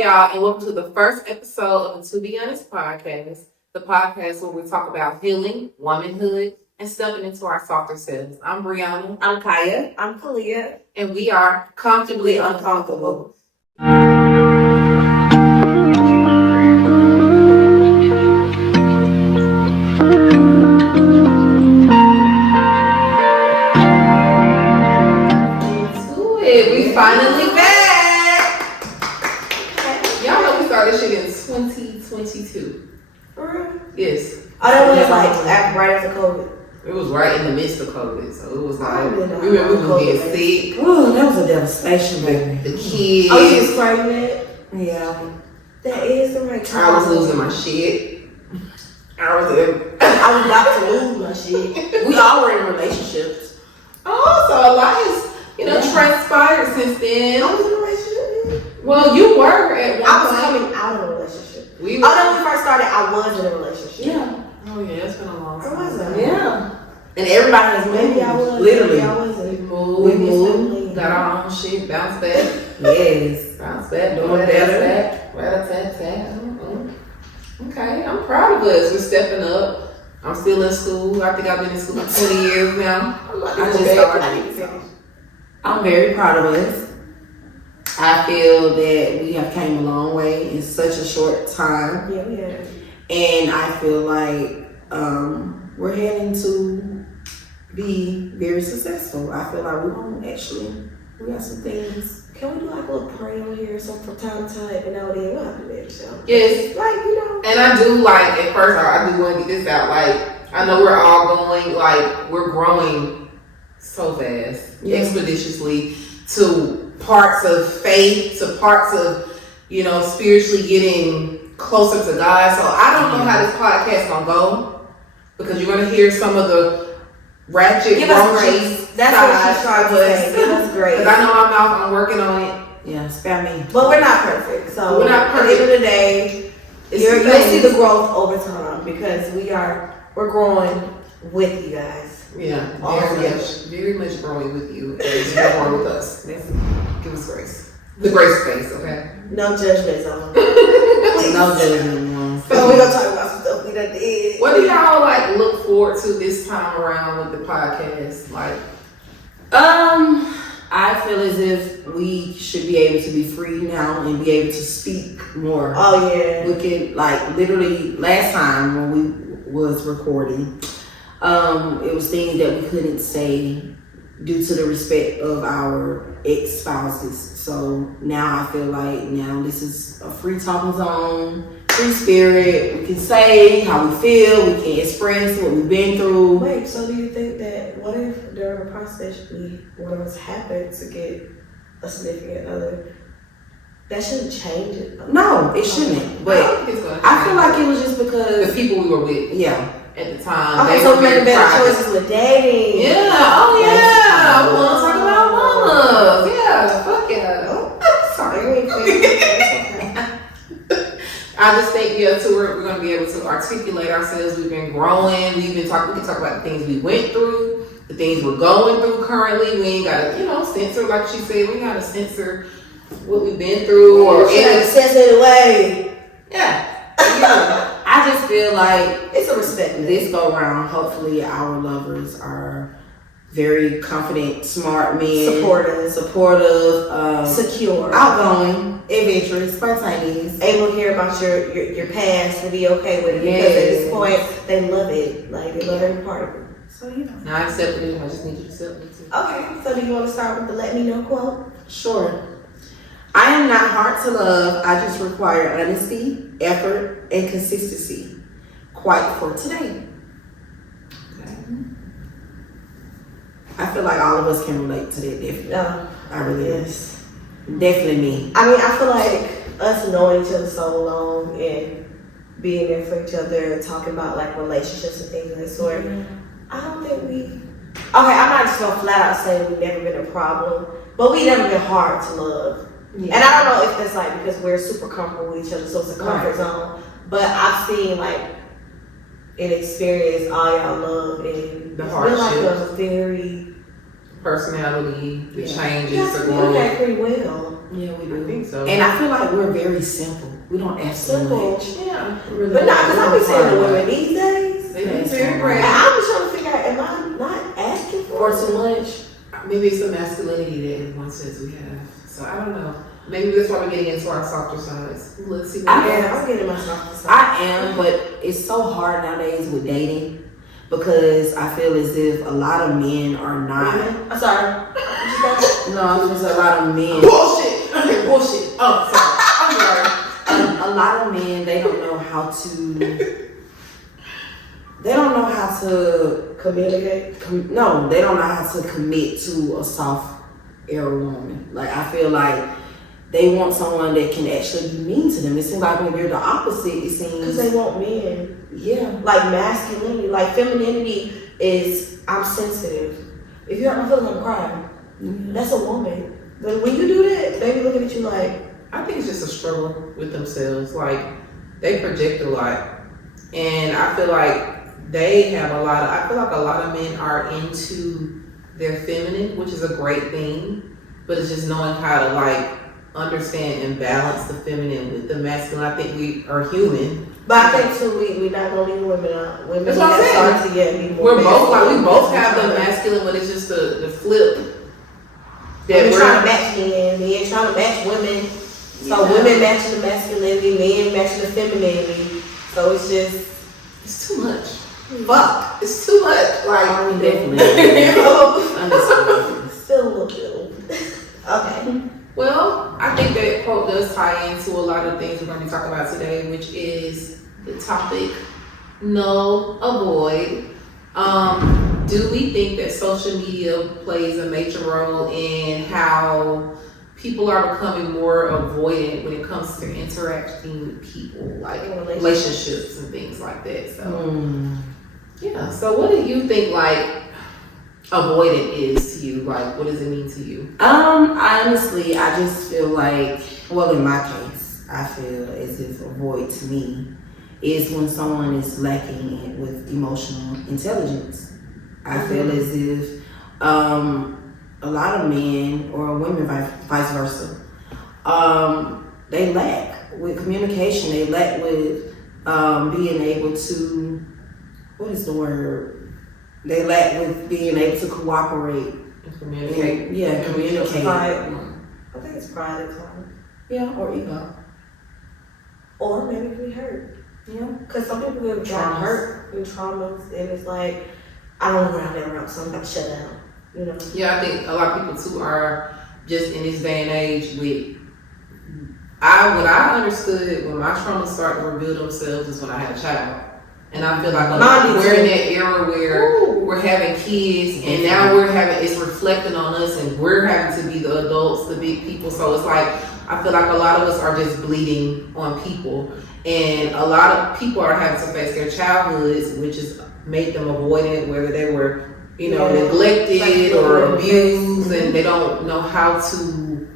y'all, and welcome to the first episode of the To Be Honest podcast, the podcast where we talk about healing, womanhood, and stepping into our softer selves. I'm Brianna. I'm Kaya. I'm Kalia. And we are Comfortably Uncomfortable. We finally back. Y'all know we started shit in 2022. For real? Yes. Oh, that was like right after COVID. It was right in the midst of COVID, so it was like we were getting sick. Oh, that was a devastation, baby. The kids. Oh, you was pregnant? Yeah. That is the right time. I was losing my shit. I was about to lose my shit. We all were in relationships. Oh, so a lot has transpired since then. I was in a relationship. Well, you were at one I was point. coming out of a relationship. When we first started, I was in a relationship. Yeah. Oh yeah, it's been a long time. Or was I? Yeah. And everybody has moved. Maybe I was. Literally. Maybe I wasn't. We moved. Got our own shit. Bounce back. Yes. Bounce back. Doing better. Rat-a-tat-tat. Okay, I'm proud of us. We're stepping up. I'm still in school. I think I've been in school for 20 years now. I just started. I'm very proud of us. I feel that we have came a long way in such a short time. Yeah, we have. And I feel like we're heading to be very successful. I feel like we got some things. Can we do like a little prayer on here or something from time to time? And now we'll have to do that, so. Yes. Like, you know. And I do like, at first, I do want to get this out. Like, I know we're all going, like, we're growing so fast, expeditiously, to parts of faith, to parts of, spiritually getting closer to God. So I don't know how this podcast gonna go, because you're gonna hear some of the ratchet, grace. That's what she's trying to say. Give us grace. Because I know my mouth, I'm working on it. Yeah, spare me. But we're not perfect. So we're not perfect. At the end of the day, you'll see the growth over time, because we're growing with you guys. Yeah, very much growing with you, and you're growing with us. Give us grace. The grace space, okay? No judgment zone. No judgment. So we're gonna talk about some stuff we done did. What do y'all look forward to this time around with the podcast? I feel as if we should be able to be free now and be able to speak more. Oh yeah. We can literally last time when we was recording, it was things that we couldn't say due to the respect of our ex-spouses. So now I feel like this is a free talking zone, free spirit. We can say how we feel, we can express what we've been through. Wait, so do you think that what if during the process one of us happened to get a significant other, that shouldn't change it? No, it shouldn't. But I feel like it was just because the people we were with. Yeah. At the time. Okay, so we made better choices with dating. Yeah. Oh yeah. We want to talk about mamas. Yeah. Fuck yeah. Oh, sorry. I just think we're going to be able to articulate ourselves. We've been growing. We can talk about the things we went through, the things we're going through currently. We ain't got to, censor, like she said. We got to censor what we've been through, or censor the way. Yeah. I just feel like it's a respect. This go around, hopefully our lovers are very confident, smart men, supportive, secure, outgoing, adventurous, spontaneous, able to hear about your past and be okay with it. Because at this point, they love it. They love every part of it. So Now I accepted it. I just need you to accept it too. Okay. So do you want to start with the "Let Me Know" quote? Sure. I am not hard to love. I just require honesty, effort, and consistency. Quite for today. Okay. I feel like all of us can relate to that, definitely. I really yes. Definitely me. I mean, I feel like us knowing each other so long and being there for each other and talking about relationships and things of that sort, I don't think I'm not just gonna flat out say we've never been a problem, but we've never been hard to love. Yeah. And I don't know if that's because we're super comfortable with each other, so it's a comfort zone. But I've seen and experienced all y'all love, and the hardship, a very personality, the changes, the growth. Pretty well. Yeah, we do. I think so. And I feel like we're very simple. We don't ask so Simple. much. Yeah. Really But not because I be saying to don't women these days. They be That's very fine. brave. And I'm just trying to figure out, am I not asking For for too much. Maybe it's the masculinity that everyone says we have. So I don't know. Maybe that's why we're getting into our softer sides. Let's see what Yeah, I'm getting myself. I am, but it's so hard nowadays with dating because I feel as if a lot of men are not. I'm sorry. No, there's a lot of men. Bullshit! Okay, bullshit. Oh, sorry. I'm sorry. A lot of men, they don't know how to. They don't know how to Communicate. No, they don't know how to commit to a soft era woman. Like I feel like they want someone that can actually be mean to them. It seems like when you're the opposite, it seems Because they want men. yeah. Like masculinity, like femininity is I'm sensitive. If you hurt my feelings, I'm crying. That's a woman. But when you do that, they be looking at you like. I think it's just a struggle with themselves. Like, they project a lot. And I feel like they have a lot of, I feel like a lot of men are into their feminine, which is a great thing. But it's just knowing how to, like, understand and balance the feminine with the masculine. I think we are human. But I think too, we're not gonna leave women out. Women That's what I'm start to get be more We're both like, we masculine. both have the masculine, but it's just the flip. We're trying to match men trying to match women. So women matching the masculinity, men matching the femininity. So it's just It's too much. fuck. It's too much. Like, Definitely. you know? Understand. Still a little bit. Okay. Well, I think that quote does tie into a lot of things we're going to be talking about today, which is the topic null avoid. Do we think that social media plays a major role in how people are becoming more avoidant when it comes to interacting with people, like relationships and things like that? So, yeah. So, what do you think, like, avoidant is to you? Like, what does it mean to you? Honestly, I just feel like, well, in my case, I feel as if avoid to me is when someone is lacking with emotional intelligence. I feel as if a lot of men or women, vice versa, they lack with communication. They lack with being able to, what is the word? They lack with being able to cooperate. Communicate. Communicate. Pride. I think it's pride at times. Yeah, or ego. Or maybe it can be hurt. Yeah. Because some people get Traumas. hurt in traumas, and it's like, I don't know where I'm ever so I'm about to shut down. You know? Yeah, I think a lot of people too are just in this day and age with. What I understood when my traumas started to reveal themselves is when I had a child, and I feel like we're in that era where we're having kids, and now it's reflecting on us, and we're having to be the adults, the big people. So it's like I feel like a lot of us are just bleeding on people, and a lot of people are having to face their childhoods, which has made them avoidant, whether they were neglected or abused, and they don't know how to,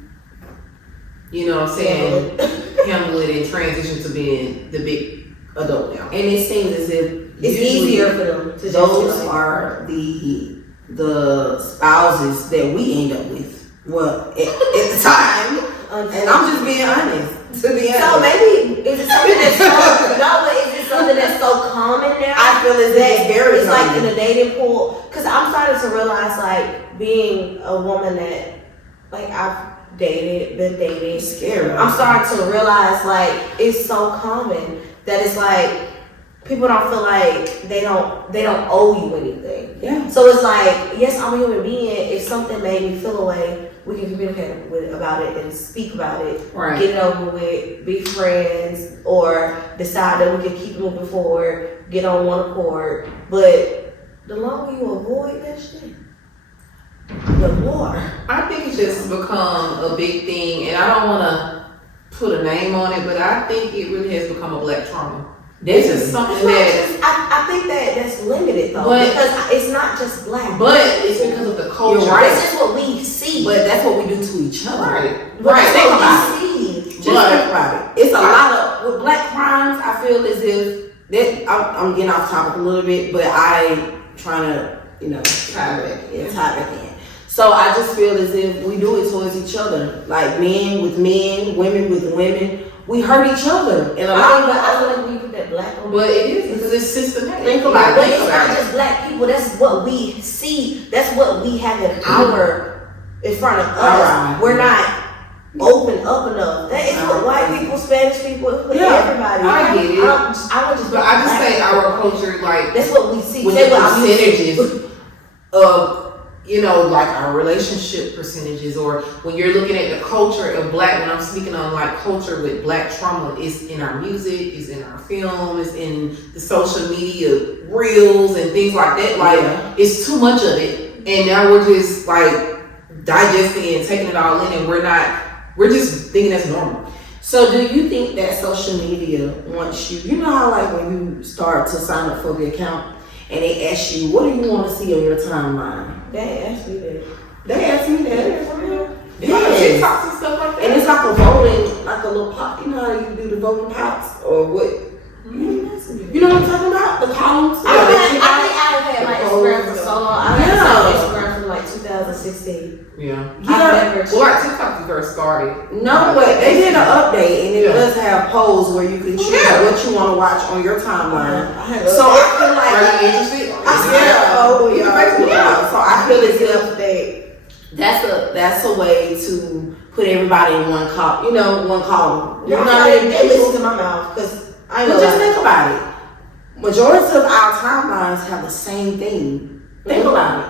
you know what I'm saying, handle it and transition to being the big adult now. And it seems as if It's easier for them to those just are the spouses that we end up with. Well, at the time, and I'm just being honest. To be honest, so maybe is it something that's is it something that's so common now? I feel as that it's very it's like common. in a dating pool. Because I'm starting to realize, like, being a woman that, like, I've been dating. It's scary. I'm starting to realize, like, it's so common that it's like people don't feel like they don't owe you anything. Yeah. So it's like, yes, I'm a human being. If something made me feel away, we can communicate about it and speak about it. Right. Get it over with, be friends, or decide that we can keep moving forward, get on one accord. But the longer you avoid that shit, the more. I think it's just become a big thing, and I don't want to put a name on it, but I think it really has become a black trauma. This is something that I think that's limited though, But- because it's not just black. but it's because of the culture. You're right. This is what we see. But that's what we do to each other. Right. That's Think what about we see. Just think about it. It's a lot of with black crimes. I feel as if that I'm getting off topic a little bit, but I trying to tie back in. So I just feel as if we do it towards each other, like men with men, women with women. We hurt each other, and a lot of I feel like when you put that black on, but it is because it's systematic. Think about it. It's not just black people. That's what we see. That's what we have in front of us. Right. We're not open up enough. That is what white people, Spanish people, everybody. I get it. I just say our culture, like that's what we see. With the percentages of, you know, like our relationship percentages, or when you're looking at the culture of black, when I'm speaking on like culture with black trauma, it's in our music, it's in our film, it's in the social media reels and things like that. Like it's too much of it, and now we're just like digesting and taking it all in, and we're just thinking that's normal. So do you think that social media, once you know how like when you start to sign up for the account and they ask you, what do you want to see on your timeline? They asked me that. They asked me that. Yeah, TikToks and stuff like that. And it's like a voting, like a little pop. You know how you do the voting pops or what? You know what I'm talking about? The columns. I think I've had my Instagram for so long. I've had Instagram from like 2016. Yeah. Well, like TikTok first started. No, but they did an update, and it does have polls where you can choose what you want to watch on your timeline. So I feel like, are you interested? So I feel as if that's a way to put everybody in one column. You know, one column. You know, they listen to my mouth because I know. Just think about it. Majority of our timelines have the same thing. Think about it.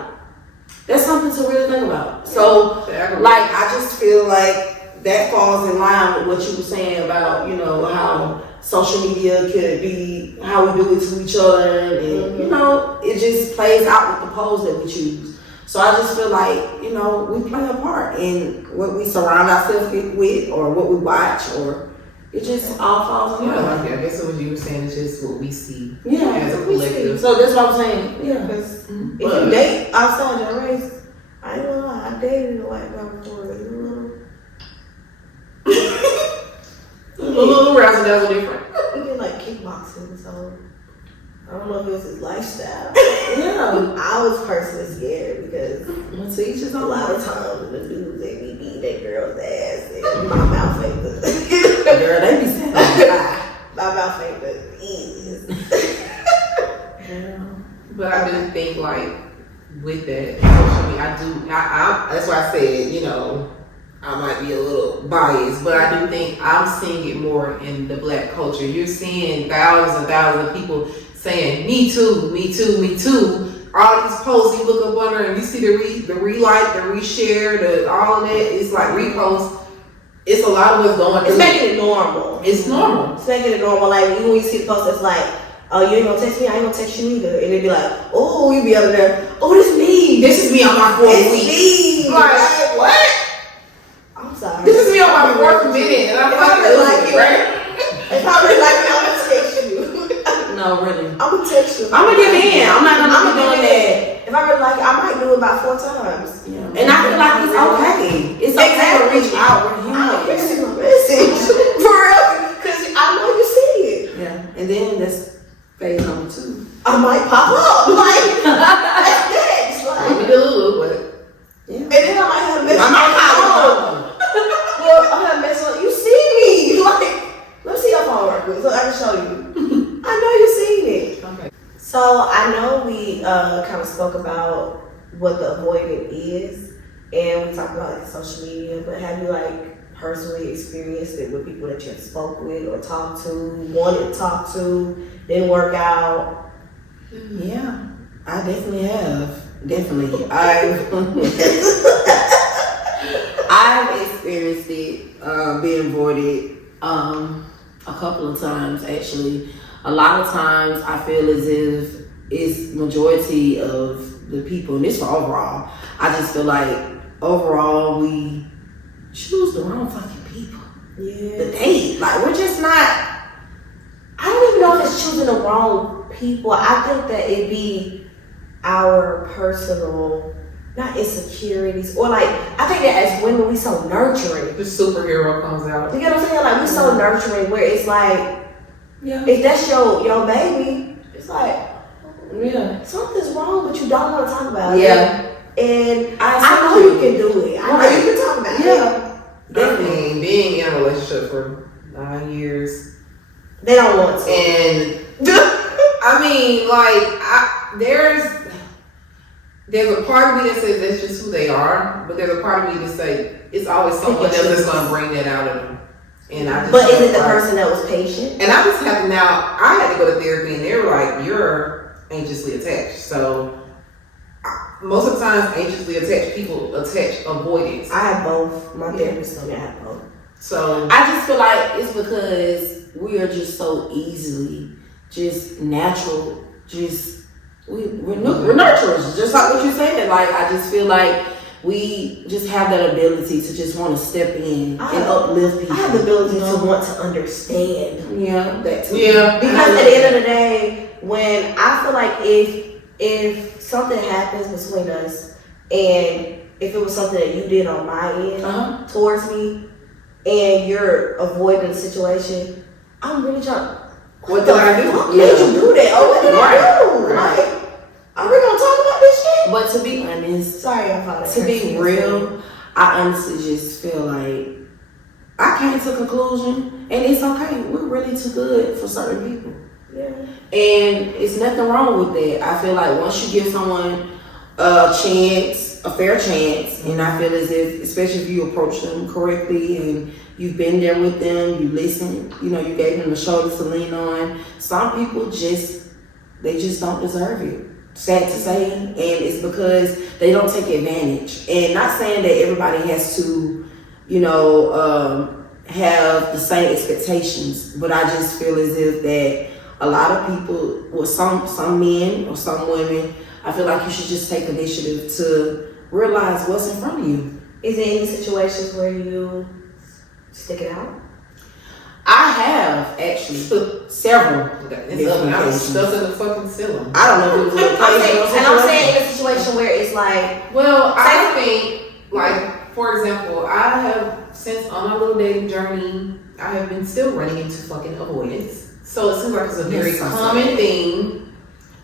That's something to really think about. So, like, I just feel like that falls in line with what you were saying about, you know, how social media could be, how we do it to each other, and, you know, it just plays out with the polls that we choose. So I just feel like, you know, we play a part in what we surround ourselves with, or what we watch, or it just all falls in line. I guess what you were saying is just what we see as a collective. So that's what I'm saying. Yeah. Because if you date outside your race, I ain't gonna lie, I dated a white girl before. A little razzle dazzle different. We did like kickboxing, so I don't know if it was his lifestyle. Yeah. I was personally scared because a lot of times the dudes they be beating that girl's ass and my mouth ain't good. Girl, they be saying my mouth ain't good. Easiest. But I do think like with that social media, I that's why I said, you know, I might be a little biased, but I do think I'm seeing it more in the black culture. You're seeing thousands and thousands of people saying, me too, me too, me too. All these posts, you look up under and you see the re-like, the reshare, all of that. It's like repost. It's a lot of what's going on. It's making it normal. It's normal. It's making it normal. Like, even when you see the post that's like, oh, you ain't gonna text me, I ain't gonna text you either. And it'd be like, oh, you be out there, oh, this me. This is me on my fourth week. It's me. Like, what? I'm sorry. This is me on my fourth minute, and I'm really like you. Right? If I really like you, I'm gonna text you. No, really. I'm gonna text you. I'm gonna give in. I'm not gonna be doing that. If I really like you, I might do it about 4 times. Yeah. And I feel like it's okay. It's okay to reach out. We're human. Message. For real. Because I know you see it. Yeah. And then that's phase number 2. I might pop up. Like, that's next. Like, Maybe a little, but yeah. And then I might have a message. I might pop up. Well, I have a message. You see me. Like, let me see your phone real quick so I can show you. I know you seen it. okay. So I know we kind of spoke about what the avoidant is, and we talked about like social media. But have you like personally experienced it with people that you have spoke with or talked to, wanted to talk to, didn't work out? Yeah, I definitely have. Definitely, I've experienced it, being avoided a couple of times actually. A lot of times I feel as if it's majority of the people, and this for overall, I just feel like overall we choose the wrong fucking people. Yeah. The date, like we're just not. I don't even know if it's choosing the wrong people. I think that it be our personal, not insecurities, or like, I think that as women we so nurturing. The superhero comes out. You get what I'm saying? Like we so nurturing where it's like, if that's your baby, it's like, Yeah. something's wrong, but you don't want to talk about it. Yeah. And I know you can do it. I know you can talk about it. Yeah. I mean, being in a relationship for 9 years, they don't want to. And I mean, like, there's a part of me that says that's just who they are, but there's a part of me that say it's always someone else that's gonna bring that out of them. And I just but is it the person that was patient? And I just have to now. I had to go to therapy, and they were like, "You're anxiously attached." So most of the time, anxiously attached people attach avoidance. I have both. My therapist told me I have both. So I just feel like it's because we are just so easily, just natural, we're nurturers, just like what you said. Like, I just feel like we just have that ability to just want to step in and uplift people. I have the ability to want to understand. Yeah, that too. Yeah. Because at the end of the day, when I feel like if something happens between us, and if it was something that you did on my end towards me, and you're avoiding the situation, I'm really trying. What did I do? What made you do that? Oh, what did I do? Like, are we gonna talk about this shit? But to be honest, sorry, I'm probably to be real, I honestly just feel like I came to a conclusion, and it's okay. We're really too good for certain people. Yeah. And it's nothing wrong with that. I feel like once you give someone a chance, a fair chance, and I feel as if, especially if you approach them correctly and you've been there with them, you listen, you know, you gave them a shoulder to lean on. Some people they just don't deserve it. Sad to say, and it's because they don't take advantage. And not saying that everybody has to, you know, have the same expectations, but I just feel as if that a lot of people, well, some men or some women, I feel like you should just take initiative to realize what's in front of you. Is there any situations where you stick it out? I have actually several. I was stuck in the fucking ceiling. I don't know if it was an occasional situation. And I'm saying in a situation where it's like, well, I think, like, for example, I have, since on my little dating journey, I have been still running into fucking avoidance. So it seems like it's a very common thing.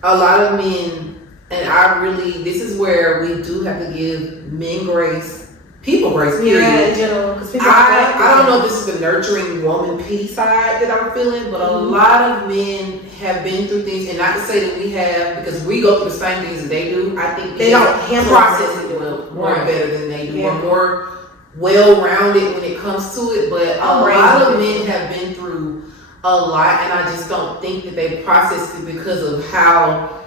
A lot of men, and this is where we do have to give men grace, people grace, period. Yeah, in general. I don't know if this is the nurturing woman piece side that I'm feeling, but a lot of men have been through things, and not to say that we have, because we go through the same things that they do. I think they don't handle process it more better than they do. Yeah. We're more well-rounded when it comes to it, but a lot of men have been through a lot, and I just don't think that they processed it because of how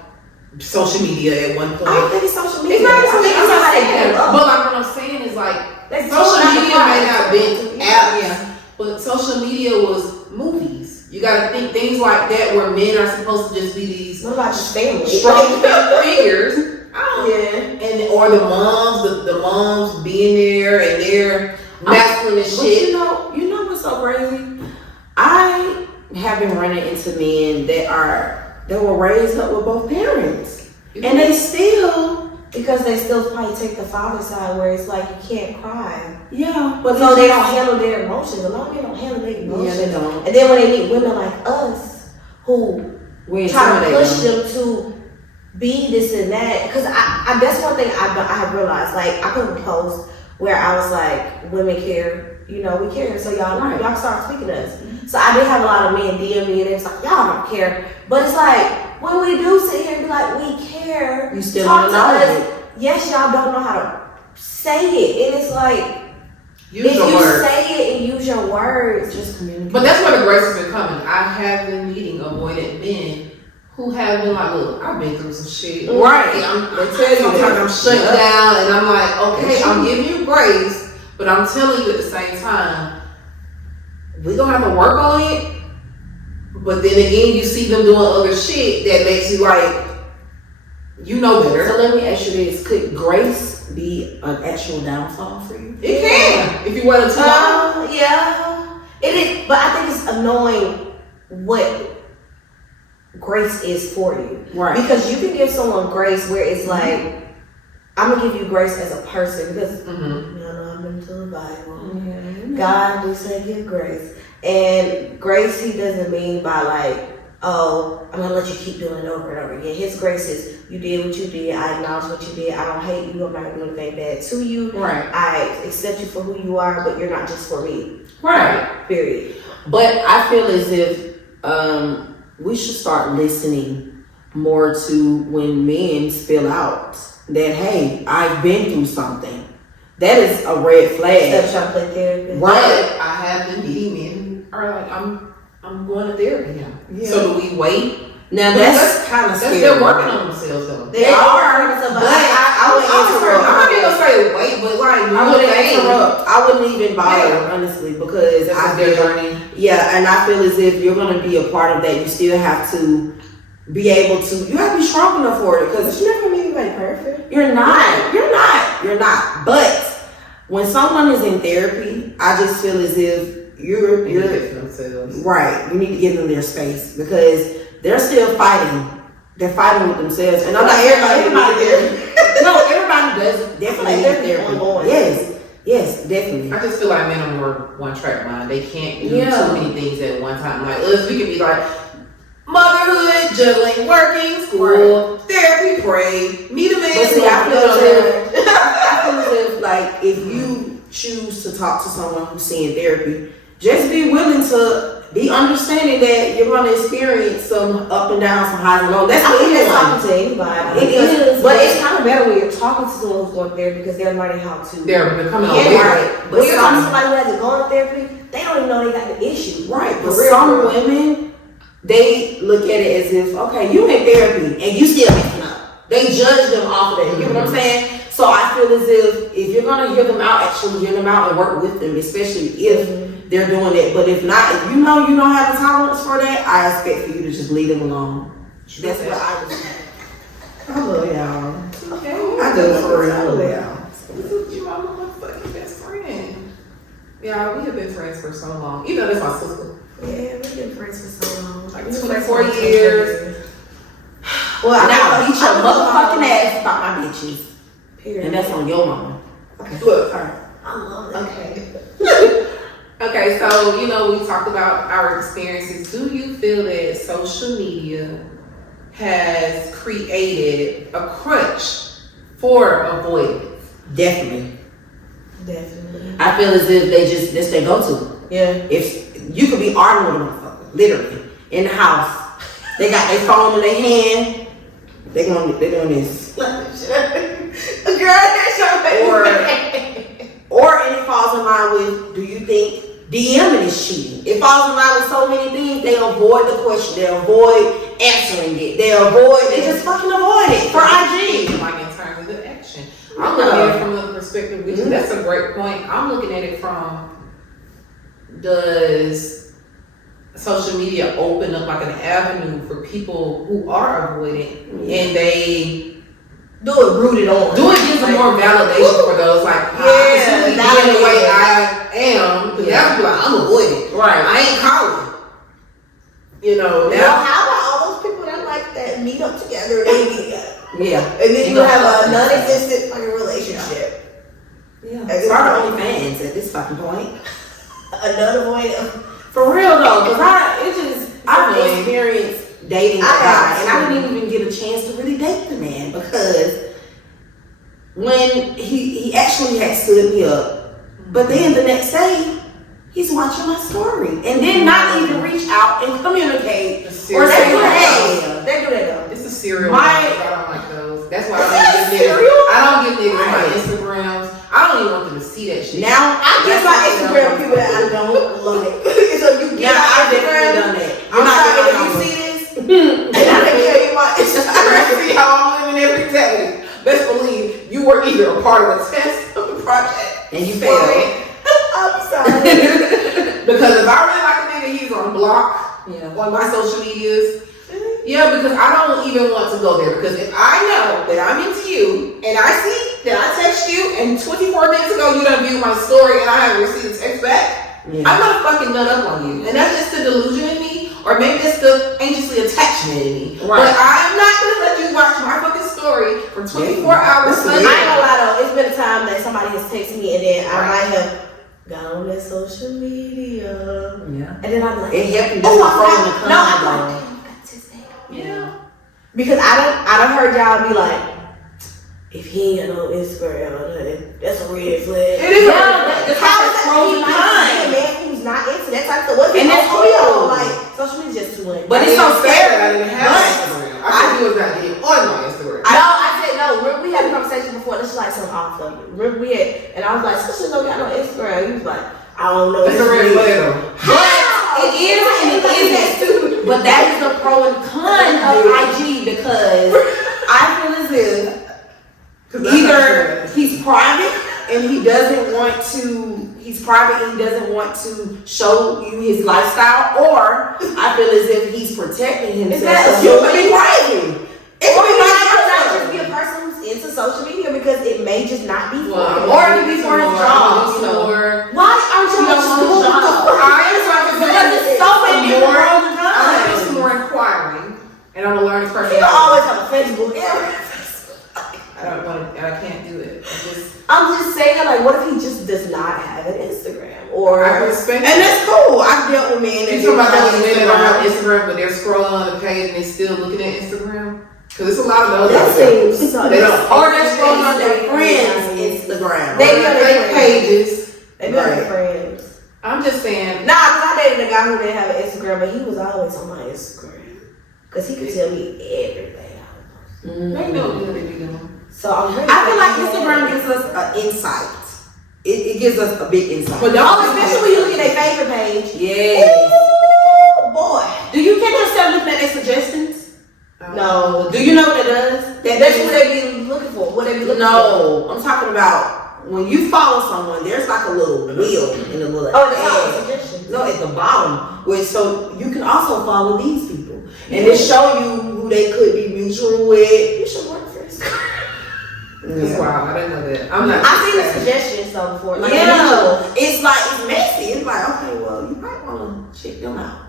social media at one point. I don't think it's social media. It's not social media. But like what I'm saying is like social media may not have been apps, but social media was movies. You got to think things like that where men are supposed to just be these what about family? strong figures. And or the moms being there and they're masculine and shit. You know what's so crazy? I have been running into men that were raised up with both parents, and they still probably take the father side where it's like you can't cry. Yeah, but so they don't handle their emotions. A lot of men don't handle their emotions. Yeah, they don't. And then when they meet women like us who try to push them to be this and that, because I that's one thing I have realized. Like I put a post where I was like, women care. You know, we care, so y'all start speaking to us. So I did have a lot of men DM me, and it's like, y'all don't care. But it's like, when we do sit here and be like, we care, you still talk don't to know us. Yes, y'all don't know how to say it. And it's like, if you say it and use your words, just communicate. But that's where the grace has been coming. I have been meeting avoidant men who have been like, look, I've been through some shit. Right. Sometimes I'm shut down, and I'm like, okay, I'm giving you grace. But I'm telling you at the same time, we're going to have to work on it. But then again, you see them doing other shit that makes you like, you know better. So let me ask you this. Could grace be an actual downfall for you? It can. If you want to yeah. It is. But I think it's annoying what grace is for you. Right. Because you can give someone grace where it's like, I'm going to give you grace as a person. Because, I'm into the Bible. God, we say give grace. And grace, he doesn't mean by like, oh, I'm gonna let you keep doing it over and over again. His grace is, you did what you did. I acknowledge what you did. I don't hate you. I'm not gonna do anything bad to you. Right. I accept you for who you are, but you're not just for me. Right. Period. But I feel as if we should start listening more to when men spill out that, hey, I've been through something. That is a red flag. Instead of trying to play therapy. Right. I have been meeting men who are like, I'm going to therapy now. Yeah. So do we wait? Now that's kind of scary. They're working on themselves though. They are. But I wouldn't interrupt. I'm not even gonna say wait, but like I wouldn't interrupt. I wouldn't even bother, honestly, because I feel journey. Yeah, and I feel as if you're gonna be a part of that. You still have to be able to. You have to be strong enough for it, because you're not gonna make anybody perfect. You're not. But when someone is in therapy, I just feel as if you're right. You need to give them their space, because they're still fighting. They're fighting with themselves, and I'm not everybody there. No, everybody does definitely need therapy. Yes, definitely. I just feel like men are more one track mind. They can't do too many things at one time. Like us, we could be like motherhood, juggling, working, school, therapy, pray, meet a man. But see, I feel as if like if you choose to talk to someone who's seeing therapy, just be willing to be understanding that you're going to experience some up and down, some highs and lows. That's what it is. Talking to anybody. It is, but it's kind of better when you're talking to someone who's going to therapy, because they're learning how to. They're becoming aware. Right. But when you're talking to somebody who hasn't gone to therapy, they don't even know they got the issue. Right. But some women, they look at it as if, okay, you in therapy and you still messing up. They judge them off of that. You know what I'm saying? So I feel as if you're going to hear them out, actually hear them out and work with them, especially if they're doing it. But if not, if you know you don't have a tolerance for that, I expect for you to just leave them alone. That's what I would say. I love y'all. Okay. I do, for real. I love y'all. You are my fucking best friend. Yeah, we have been friends for so long. Even though that's my sister. Yeah, we've been friends for so long. Like 24 years. Well, now beat your motherfucking ass about my bitches. Period. And that's on your mama. Okay. Look. I love that. Okay. Okay, so we talked about our experiences. Do you feel that social media has created a crutch for avoidance? Definitely. I feel as if that's their go-to. Yeah. If you could be arguing with a motherfucker, literally, in the house, they got their phone in their hand, they're doing this. Or it falls in line with, do you think DMing is cheating? It falls in line with so many things. They avoid the question. They avoid answering it. They just fucking avoid it for IG. Like in terms of the action. I'm looking at it from the perspective, which that's a great point. I'm looking at it from, does social media open up like an avenue for people who are avoiding and they do it rooted on. Do it gives them more validation for those, like, being the way I am. Because now people like, I'm avoiding. Right. I ain't calling. Now how about all those people that like that meet up together and they meet together? Yeah. And then you have a non-existent fucking relationship. Yeah. Start OnlyFans at this fucking point. Another way of. For real though, because I've experienced dating a guy, and I didn't even get a chance to really date the man, because when he actually had stood me up, but then the next day he's watching my story and then not even reach out and communicate or say hey. They do that though. It's a serial. I don't like those. That's why I don't give niggas my Instagrams. I don't even want them to see that shit. Now I get my Instagram people that I don't like. So you get my Instagram. Done that. I'm sorry if you see this. And I can tell you my Instagram. See how I'm living every day. Best believe you were either a part of a test of the project and you failed. I'm sorry. Because if I really like a nigga, he's on block on my social medias. Yeah, because I don't even want to go there. Because if I know that I'm into you and I see that I text you and 24 minutes ago you done viewed my story and I haven't received a text back, I'm gonna fucking nut up on you. And that's just the delusion in me, or maybe it's the anxiously attachment in me. Right. But I'm not gonna let you watch my fucking story for 24 hours. I ain't gonna lie though, it's been a time that somebody has texted me and then I might have got on that social media. Yeah. And then I'll be like, it happened. No, Because I done heard y'all be like, if he ain't got no Instagram, that's a red flag. It is. How is that pros and cons? A man who's not into that type of stuff. What if And that's cool. cool. Like, social media just too much. But it's so scary. I didn't have Instagram. I said he was not getting on my Instagram. I said no. Remember we had a conversation before. This is like some off of it. Remember we had, and I was like, "Sister don't got no Instagram." He was like, "I don't know." That's a red flag though. But it is and it isn't. But that is the pro and con of IG because I feel as if either he's private and he doesn't want to. He's private and he doesn't want to show you his lifestyle, or I feel as if he's protecting himself. You could be private. It Or could he be might not private. just be a person who's into social media because it may just not be for him. Or it could be for his job. Why aren't you don't want his job? Because there's so many different pros and I'm cons. just more inquiring, and I'm gonna learn this person. You always have a Facebook era. I don't want to. I can't do it. I'm just saying, like, what if he just does not have an Instagram? Or I respect. And that's cool. I've dealt with men that You talking about those men that are on Instagram. Instagram, but they're scrolling on the page and they're still looking at Instagram? Because it's a lot of those. that out there. seems so. They don't- Or they're scrolling on their friends' Instagram. They Or be on their their fake friends. pages. They be on their Right. friends. I'm just saying. Nah, because I dated a guy who didn't have an Instagram, but he was always on my Instagram. Because he could tell me everything I was doing. They know what they be doing. So I'm really I feel like Instagram gives us an insight. It gives us a big insight. But Oh, especially when you look at their favorite page. Yes. Ooh, boy. Do you catch yourself looking at their suggestions? No. Do you know what it does? That's what they be looking for. What they be looking for. No, I'm talking about when you follow someone. There's like a little wheel in the little Oh, that's all ad. suggestions. No, at the bottom, where so you can also follow these people, and it show you who they could be mutual with. You should work for Instagram. That's wild. I didn't know that. I'm not. I've seen the suggestions though before. Like, Yeah, it's like it's messy. It's like, okay, well, you might want to check them out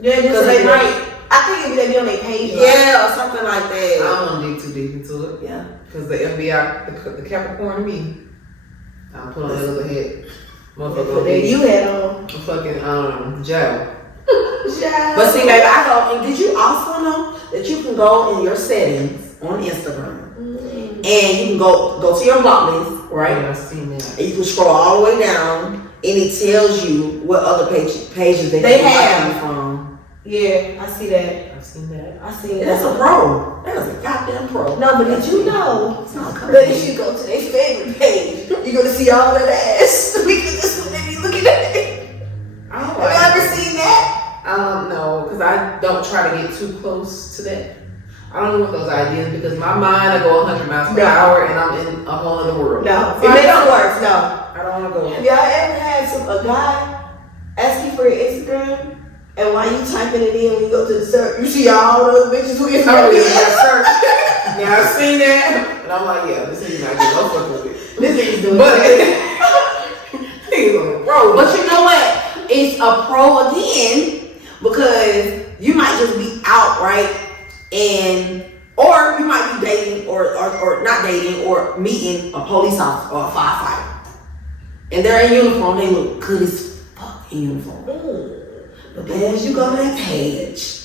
Yeah, because they might, I think they be on their page. yeah, or something like I that. don't want to dig too deep into it. Yeah, Because the FBI, the Capricorn in me, I'll put on that little head. Motherfucker, But then you had on. a fucking jail. Yeah. but see, baby, I go. And did you also know that you can go in your settings on Instagram and you can go to your block list, right? Yeah, I seen that. And you can scroll all the way down, and it tells you what other pages They they have. have from. Yeah, I see that. I've seen that. I see it. That's a pro. That's a goddamn pro. No, but did you know It's not that if you go to their favorite page, you're gonna see all that ass because that's what they be looking at. I don't Have you ever seen that? No, because I don't try to get too close to that. I don't want those ideas because my mind, I go 100 miles per No. hour and I'm in a whole other world. No, So it I makes it don't- worse. No. I don't want to go. Have y'all ever had a guy ask you for your Instagram, and while you typing it in, when you go to the search, you see all those bitches who is Oh, yeah, yes, sir. Now I've seen that, and I'm like, yeah, this nigga not getting no fuck with it. This nigga's doing But it. he's on the road. But you know what? It's a pro again because you might just be out, right? And or you might be dating or not dating or meeting a police officer or a firefighter. And they're in uniform, they look good as fuck in uniform. But then as you go to that page,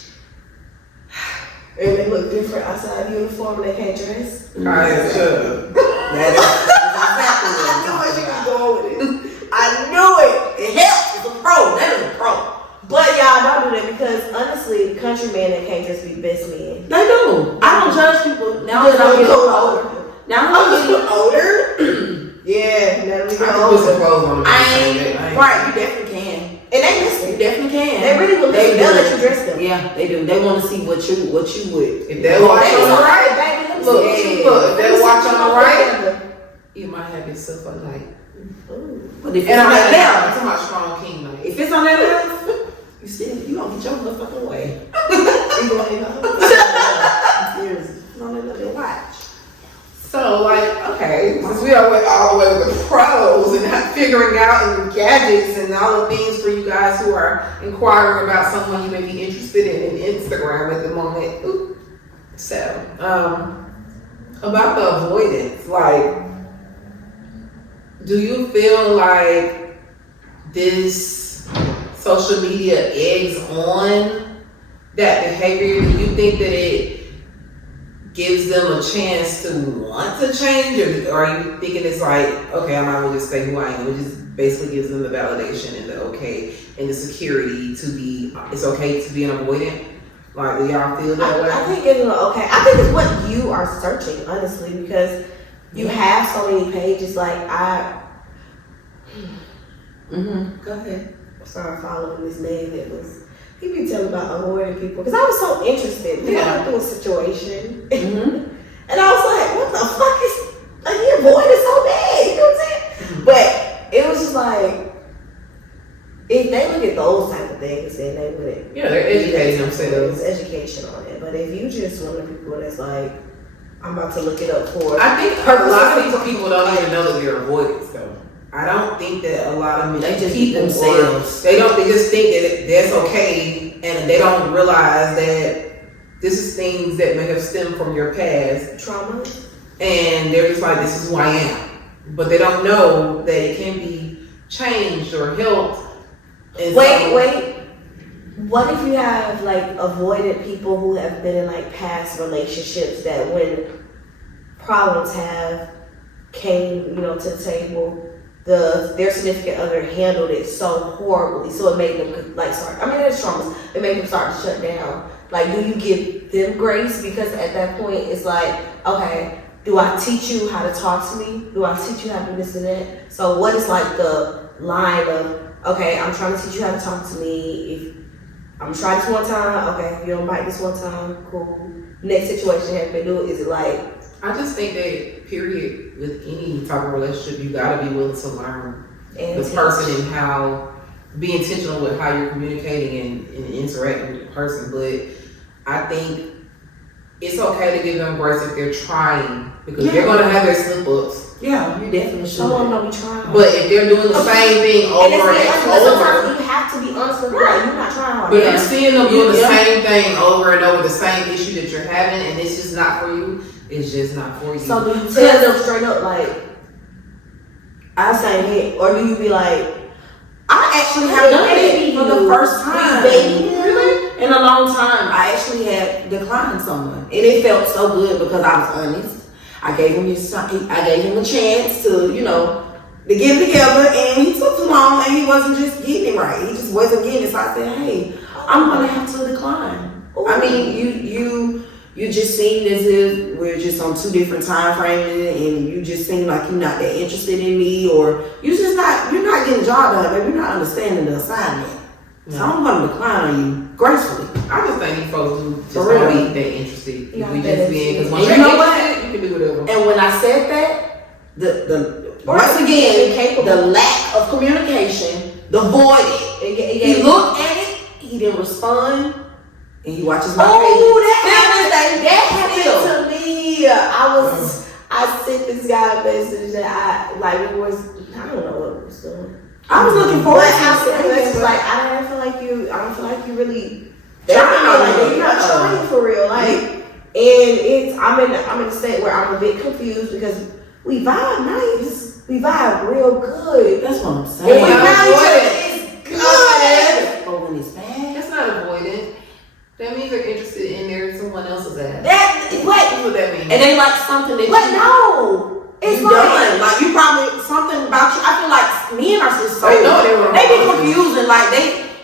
And they look different outside uniform, they can't dress. All right, shut up. that is exactly what I'm I knew where talking you about. was going with it. I knew it. It helps. It's a pro. That is a pro. But y'all don't do that because honestly, the country man that can't just be best men. They do. I don't judge people. Now that I'm getting older. Now that I'm getting older. Yeah, now we I can go put some older. clothes on. Right, you definitely can. And they listen. You definitely can. They really will listen. They'll let you dress them. Yeah, they do. They want to see what you would. If they watch They on was the right, like, baby, look, yeah. look, if they watch on the right, right. you might have yourself a night. But if it's And on I'm that not left, talking about strong king night. if it's on that left, you gonna get your motherfucking way. You gonna end up- Seriously, you on that little watch. So, like, okay, since we are all the way with the pros and not figuring out and gadgets and all the things for you guys who are inquiring about someone you may be interested in Instagram at the moment. Ooh. So, about the avoidance, like, do you feel like this social media eggs on that behavior? Do you think that gives them a chance to want to change, or are you thinking it's like, okay, I might as well just stay who I am? It just basically gives them the validation and the okay and the security to be, it's okay to be an avoidant. Like, do y'all feel that way? I think it's okay. I think it's what you are searching, honestly, because you have so many pages. Like Go ahead. I started following this man that was. He be telling about avoiding people because I was so interested. We got through a situation, and I was like, "What the fuck is like he avoided so bad?" You know what I'm saying? But it was just like if they look at those type of things, then they wouldn't. Yeah, they're educating themselves. There's education on it. But if you just one of the people that's like, I'm about to look it up for. I think a lot of these people don't even know that they're avoidants, though. I don't think that a lot of They just people themselves. They just think that that's okay, and they don't realize that this is things that may have stemmed from your past Trauma. and they're just like, this is who I am. But they don't know that it can be changed or helped. And Wait. What if you have like avoided people who have been in like past relationships that when problems have came, to the table, their significant other handled it so horribly, so it made them there's traumas. It made them start to shut down. Like, do you give them grace? Because at that point, it's like, okay, do I teach you how to talk to me? Do I teach you how to do this and that? So what is like the line of, okay, I'm trying to teach you how to talk to me. If I'm trying this one time, okay, if you don't bite this one time, cool. Next situation, have to do it. Is it like, I just think that, period, with any type of relationship, you gotta be willing to learn the person and how, be intentional with how you're communicating and interacting with the person. But I think it's okay to give them grace if they're trying, because they're gonna have their slip ups. Yeah, you definitely should. someone know we trying. But if they're doing the same thing over and over, sometimes you have to be honest with them. Like, you're not trying hard. but you're seeing them doing the same thing over and over, the same issue that you're having, and it's just not for you. It's just not for you. So do you tell them straight up, like, I say hey, or do you be like, I actually have done it for the first time in a long time. I actually had declined someone, and it felt so good because I was honest. I gave him a chance to, to get it together, and he took too long, and he wasn't just getting it right. He just wasn't getting it. So I said, hey, I'm gonna have to decline. Ooh. I mean, you just seemed as if we're just on two different time frames, and you just seem like you're not that interested in me, or you're not getting the job done, baby. You're not understanding the assignment. No. So I'm gonna decline on you gracefully. I just think these folks who just don't be that interested. Yeah, we just being, because once you know what? You can do whatever. And when I said that, once again, the lack of communication, the void. He looked at it, he didn't respond. And he watches my page. That happened to me. I sent this guy a message that I don't know what it was doing. I was looking forward to it. I don't feel like you really you're not trying for real. Like, and I'm in a state where I'm a bit confused because we vibe nice. We vibe real good. That's what I'm saying. We vibe is good. But when it's bad, that's not avoidant. That means they're interested in someone else's ass. That's what that means. And they like something that it's done. Like, you probably, something about you. I feel like me and our sisters, they be confusing. Like,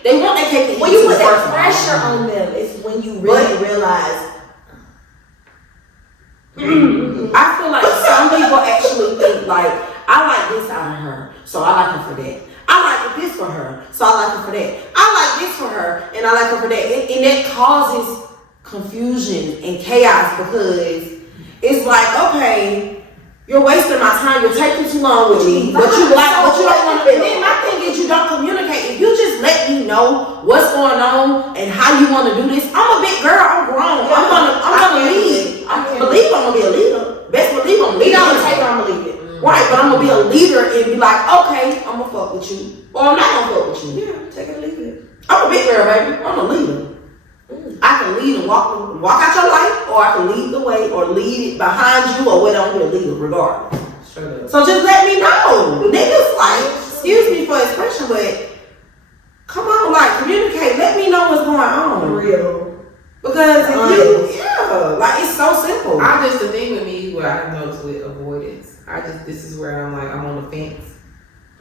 they want their cake. When you put that pressure on them, it's when you really realize. I feel like some people actually think, like, I like this out of her, so I like her for that. I like this for her, so I like her for that. I like this for her, and I like her for that. And that causes confusion and chaos because it's like, okay, you're wasting my time. You're taking too long with me, but you don't want to. And then my thing is, you don't communicate. If you just let me know what's going on and how you want to do this, I'm a big girl. I'm grown. I'm gonna lead. I believe I'm gonna be a leader. Best believe I'm gonna lead. I'm gonna take it. I'm gonna leave it. Right, but I'm gonna be a leader and be like, okay, I'm gonna fuck with you, or I'm not gonna fuck with you. Yeah, take it or leave it. I'm a big girl, baby. I'm a leader. I can lead and walk out your life, or I can lead the way, or lead it behind you, or wait on you to lead it, regardless. So just let me know, niggas. Like, excuse me for expression, but come on, like, communicate. Let me know what's going on. For real. Because if you, Yeah, like it's so simple. The thing with me, what I noticed with avoidance, this is where I'm like, I'm on the fence.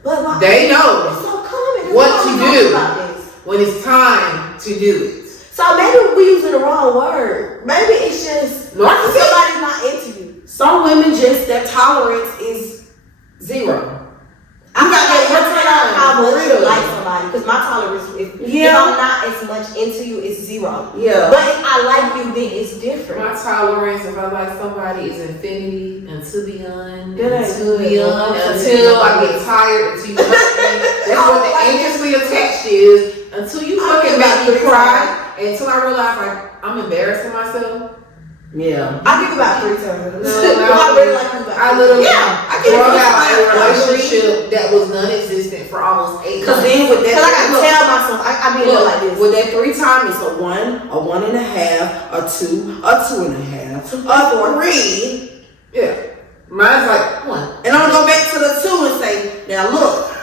But they know it's so common. what to do when it's time to do it. So maybe we're using the wrong word. Maybe it's just somebody's not into you. Some women just their tolerance is 0. I'm not how much you like somebody because my tolerance if I'm not as much into you is 0. Yeah. But if I like you, then it's different. My tolerance if I like somebody is infinity until beyond, until I get tired, until you hurt me. That's what the anxiously attached is. Until you fucking make me cry, until I realize like I'm embarrassing myself. Yeah, I think about 3 times. No, I literally brought out a relationship that was non-existent for almost 8 months. Because then with that, I gotta tell myself I be like this. With that 3 times, it's a 1, a 1.5, a 2, a 2.5, a 3. Yeah, mine's like 1, and I'm gonna go back to the 2 and say, now look,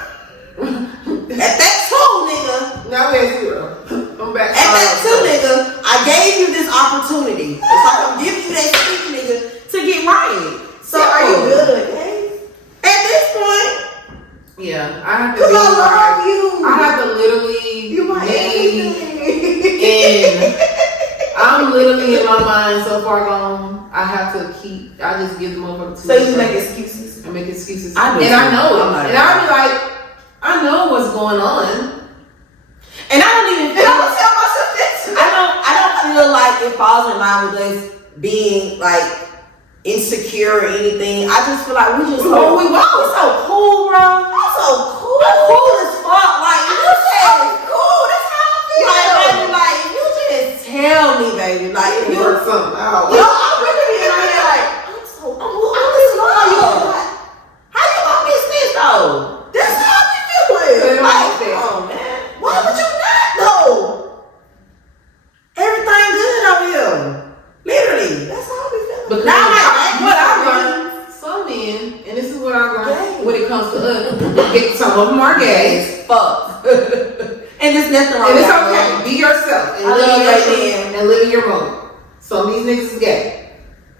at that 2, nigga. Now we're at 0. I'm back. At that 2, nigga, I gave you this opportunity. It's like I'm giving you that speech, nigga, to get right. So are you good at games? At this point, yeah, I have to. Cause I love you. I have to literally. You my everything. And I'm literally in my mind so far gone. I have to keep. I just give them over to. So you make excuses. I make excuses. I know it. And I'll be like, I know what's going on. And I don't even feel. And I'm gonna tell myself this. I don't feel like it falls in line with us being like insecure or anything. I just feel like we just we want. We're so cool, bro. I'm so cool. We're cool as fuck. Like you just cool. That's how I feel. Like you just tell me, baby. Like if you work something out. Yo, I'm really being out here like I'm so cool. I'm just love. How you gonna miss this though? That's how I be feeling. Like, oh man, why would you not though? Everything good over here. Literally. That's how I be feeling. But now, what I learned, some men, and this is what I learned when it comes to us, some of them are gay. Fuck. And there's nothing wrong and with it's that. okay. Be yourself and I live love your that truth man. and live in your moment. Some of these niggas is gay.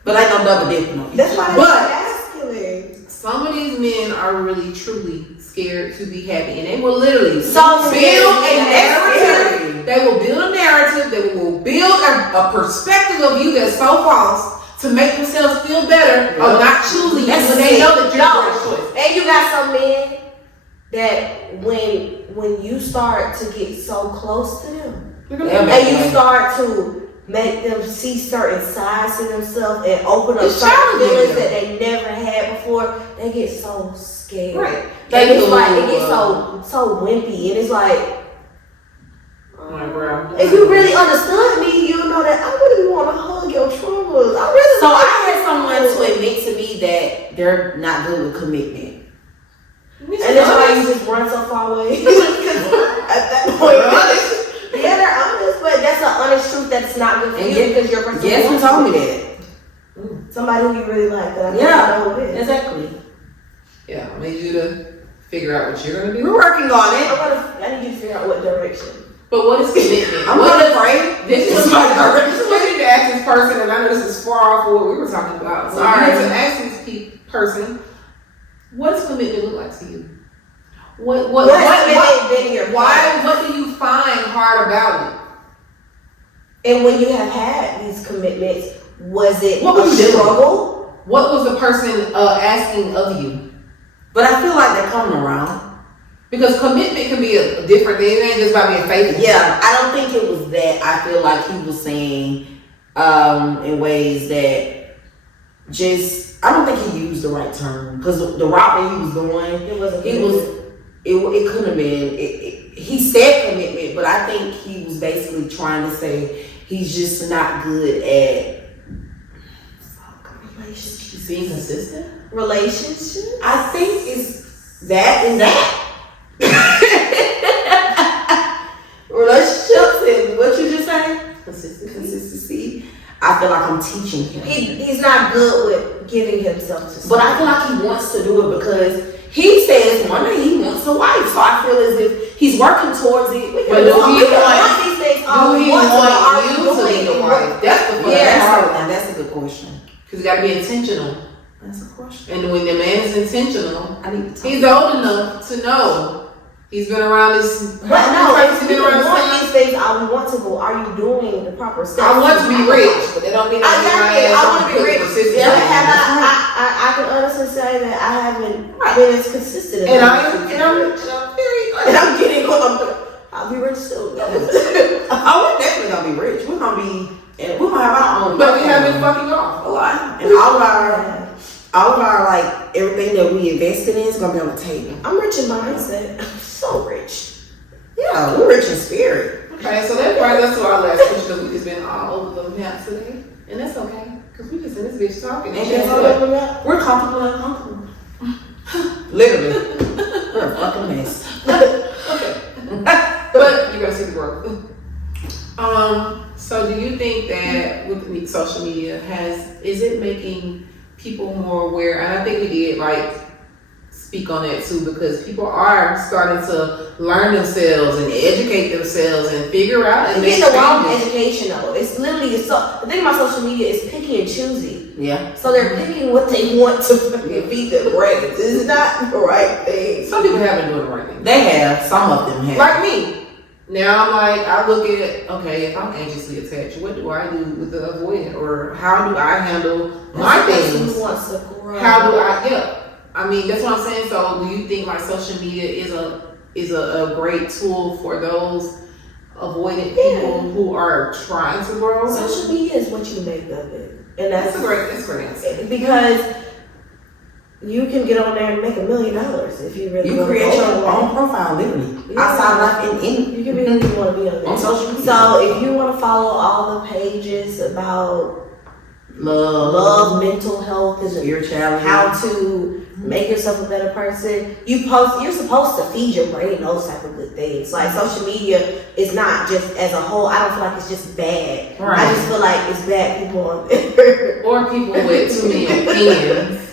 But ain't no double dipping on you. That's why But masculine. some of these men are really truly scared to be happy, and they will literally So build a scary. narrative. They will build a narrative. They will build a perspective of you that's so false to make themselves feel better of not choosing you when they know that you're the choice. And you got some men that when you start to get so close to them, and you start to make them see certain sides to themselves and open up certain feelings that they never had before, they get so scared. Right. Like it's like it gets so wimpy, and it's like. If you really understood me, you know that I really want to hug your traumas. So I had someone to admit to me that they're not good with commitment. And that's why you just run so far away. At that point, yeah, they're honest, but that's an honest truth that's not good for you because you're a person. Yes, who told me that? Somebody who you really like that. I know exactly. Yeah, I need you to figure out what you're gonna do. We're working on it. I need you to figure out what direction. But what is commitment? I'm not afraid. This is what I need to ask this person, and I know this is far off of what we were talking about. So I need to ask this person, what does commitment look like to you? What do you find hard about it? And when you have had these commitments, was it a struggle? What was the person asking of you? But I feel like they're coming around. Because commitment can be a different thing. It ain't just about being faithful. Yeah, I don't think it was that. I feel like he was saying in ways that just, I don't think he used the right term. Because the route that he was going, it couldn't have been. He said commitment, but I think he was basically trying to say he's just not good at relationships. Being consistent? Relationships? I think it's that and that. Relationships and what you just say? Consistency. I feel like I'm teaching him. He's not good with giving himself to But I feel like he wants to do it because he says one day he wants a wife. So I feel as if he's working towards it. But do he want you to be the wife? That's the Yeah, Because you got to be intentional. That's a question. And when the man is intentional, I need to he's old enough to know. He's been around this. But no, he's if been we around want this. these things, are we want to go? Are you doing the proper steps? I want to be rich, but that don't mean Exactly. I want to be rich. Yeah, I can honestly say that I haven't been as consistent. And I'm very. And I'm getting. I'll be rich soon. we're definitely gonna be rich. We're gonna have our own. But we have been fucking off a lot, and all of our like everything that we invested in is gonna be on the table. I'm rich in mindset. I'm so rich. Yeah, we're rich in spirit. Okay, so that brings us to our last question because we just been all over the map today, and that's okay because we just in this bitch talking. And that's all over that. We're comfortable and uncomfortable. Literally, we're a fucking mess. Okay, but you gotta see the growth. So do you think that with social media is it making people more aware? And I think we did like speak on that too, because people are starting to learn themselves and educate themselves and figure out and it's the wrong education though. It's literally the thing about social media is picky and choosy. Yeah. So they're picking what they want to feed their brains. It's not the right thing. Some people haven't done the right thing. They have. Some of them have. Like me. Now I'm like, I look at, okay, if I'm anxiously attached, what do I do with the avoidant? Or how do I handle my things? Who wants to grow. How do I, I mean, that's what I'm saying. So do you think like social media is a great tool for those avoidant people who are trying to grow? Social media is what you make of it. And that's a great answer. Because you can get on there and make $1 million if you really you create your own profile, literally. Outside life in you can be who you want to be on there. On social media. So if you want to follow all the pages about love, mental health, and spirituality, how to make yourself a better person, you're supposed to feed your brain those type of good things. Like social media is not just as a whole. I don't feel like it's just bad. Right. I just feel like it's bad people on there. Or people with too many opinions.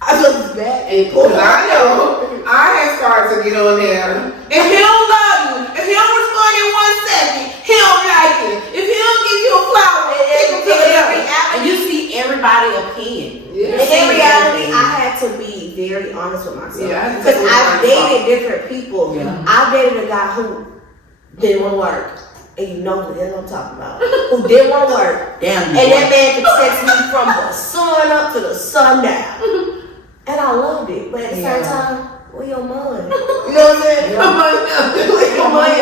I feel it's bad. Because I know I have started to get on there. If he don't love you, if he don't respond in 1 second, he don't like you. If he don't give you a flower, and you see everybody's opinion. Yeah. In reality, I had to be very honest with myself. Yeah, because I've dated different people. Yeah. I dated a guy who didn't want to work. And you know what the hell I'm talking about. Who didn't want to work. Damn. And that man could text me from the sun up to the sundown. And I loved it. But at the same time, where your money? You know what I'm saying? Where your money?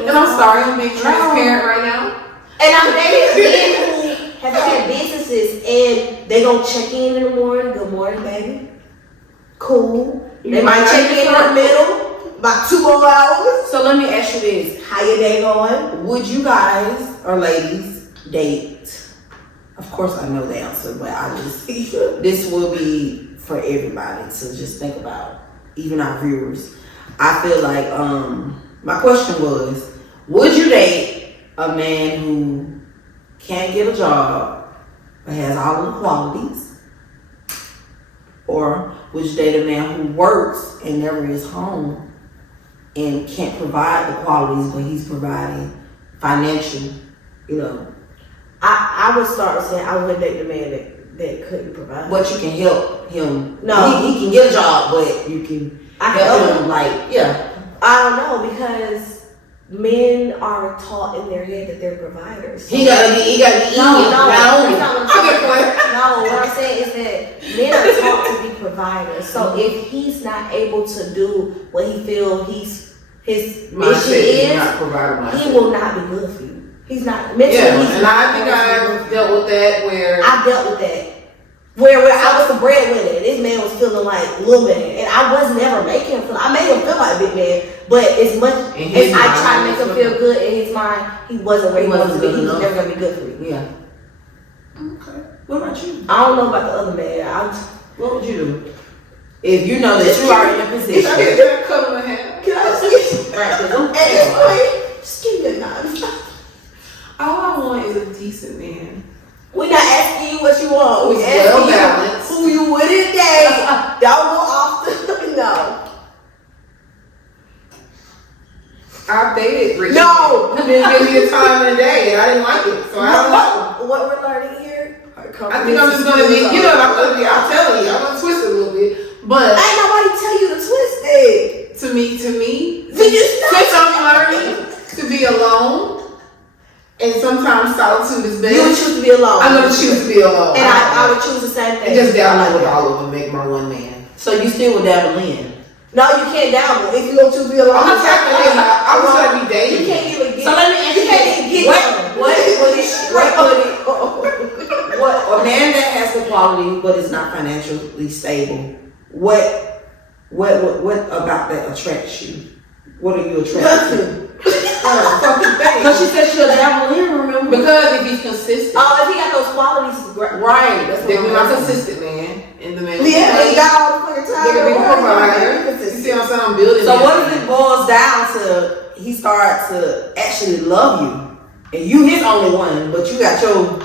And I'm sorry, I'm being transparent right now. And I'm dating men who have had businesses and they gonna check in the morning. Good morning, baby. Cool. They might check in the middle, about 2 more hours. So let me ask you this. How your day going? Would you guys or ladies date? Of course I know the answer, but this will be for everybody to just think about, even our viewers. I feel like my question was, would you date a man who can't get a job but has all the qualities? Or would you date a man who works and never is home and can't provide the qualities but he's providing financial, I would start saying I would date the man that couldn't provide. But you can help him. No. He can get a job, but you can help him. I don't know, because men are taught in their head that they're providers. He gotta be No, what I'm saying is that men are taught to be providers. So if he's not able to do what he feels his mission is, he will not be good for you. He's not mentally. Yeah, and I think I've dealt with that where I dealt with that. Where I was the breadwinner, and this man was feeling like little man, and I was never making him feel. I made him feel like big man, but as much as I tried to make him feel good in his mind, he wasn't where he wanted to be. He was never gonna be good for me. Yeah. Okay. What about you? I don't know about the other man. What would you do if you know that you are in a position? Can I get that cut on the hand? Can I just at this point, just give me a nod. All I want is a decent man. We're not asking you what you want. We're asking you who you would today. Don't go off the no. I've dated rich. No. You didn't give me the time of the day, and I didn't like it, so I don't know. What we're learning here. I think I'm just gonna be, I'm telling you, I'm gonna twist it a little bit. But ain't nobody tell you to twist it. To me, since I'm learning to be alone, and sometimes solitude is best. You would choose to be alone. I'm gonna choose to be alone. And I would choose the same thing. And just dabble with all of them, make my one man. So you still would dabble in? No, you can't dabble if you don't choose to be alone. I'm not talking about. I was gonna be dating. You can't even get. So let me ask you, what a man that has the quality but is not financially stable, what about that attracts you? What are you attracted to? Because she said she'll dabble in, remember? Because if he's consistent. Oh, if he got those qualities, right. That's what I'm consistent, man. In the man. Yeah, he got all the fucking time. They're gonna be provider. You see what I'm saying? I'm building. So what if it boils down to he starts to actually love you, and you his only one, but you got your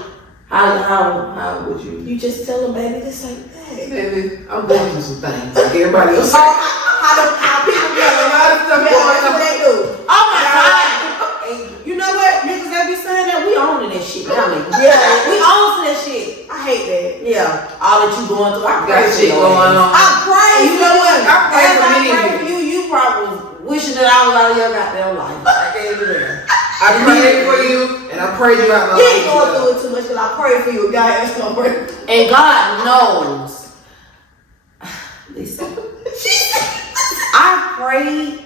how would you? You just tell him, baby, this ain't that. Baby, I'm going through some things. Like everybody else. How people get a lot of stuff going on. They do. Oh my God. You know what? Niggas that be saying that, we own that shit now, niggas. Yeah. We own that shit. I hate that. Yeah. All that you going through, I pray got shit going on. I pray. You know what? I pray for many for you. You probably was wishing that I was out of your goddamn life. I gave you that. I prayed for you, and I prayed you out my You life. ain't going through it too much, because I pray for you, a guy that's going to pray. And God knows. Listen. I prayed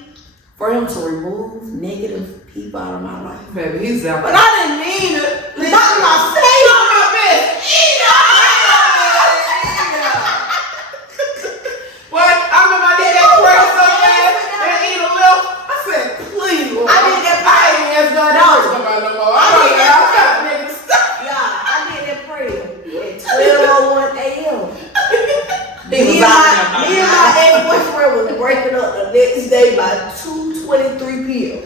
for him to remove negative people out of my life. Baby, he's out. But I didn't mean it. Not my face. Not my best. What? I remember I did that prayer so fast and eat a little. I said, please, Lord. I did that prayer. I ain't asked God to come out no more. I did that don't know. Yeah, I did that prayer at 12:01 a.m. He was Me and my ex-boyfriend was breaking up the next day by 2:23 p.m.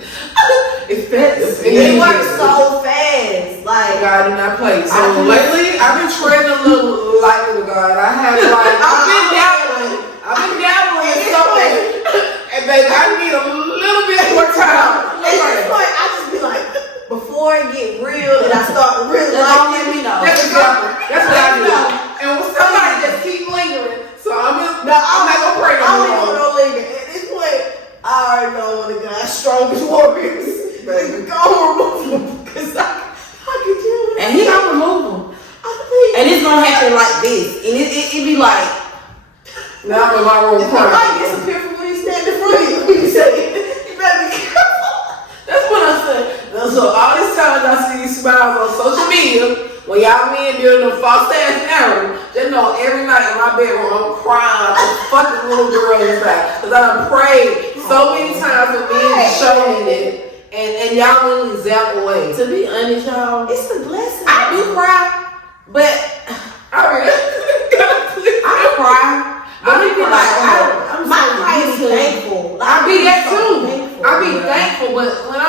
It worked so fast. Like, God did not play. So lately, I've been treading a little lightly with God. I have I've been dabbling in something. And baby, I need a little bit more time. At this point, I just be like, before it get real and I start really Don't liking let me know. That's exactly. That's what I do. And when somebody just keep lingering, so I'm not gonna pray I don't even no more. know linger. At this point, I already know one of God's strongest warriors. Baby, go remove him because I can deal with it. And he gonna remove them. And it's gonna happen like this. And it be like, Now I'm in my room If I crying. disappear from when you stand in front of you, you say, you better be careful. That's what I said. So all this time I see these smiles on social media, when y'all men doing the false ass narrative, just know every night in my bedroom I'm crying like a fucking little girl inside. Cause I done prayed so many times for men to show me that. And y'all really zap away. to be honest, y'all, It's a blessing. I do cry, but I cry. But it be like, I'm My so cry is used to it. thankful. Like, I be that I'm so too. thankful. I be thankful, but when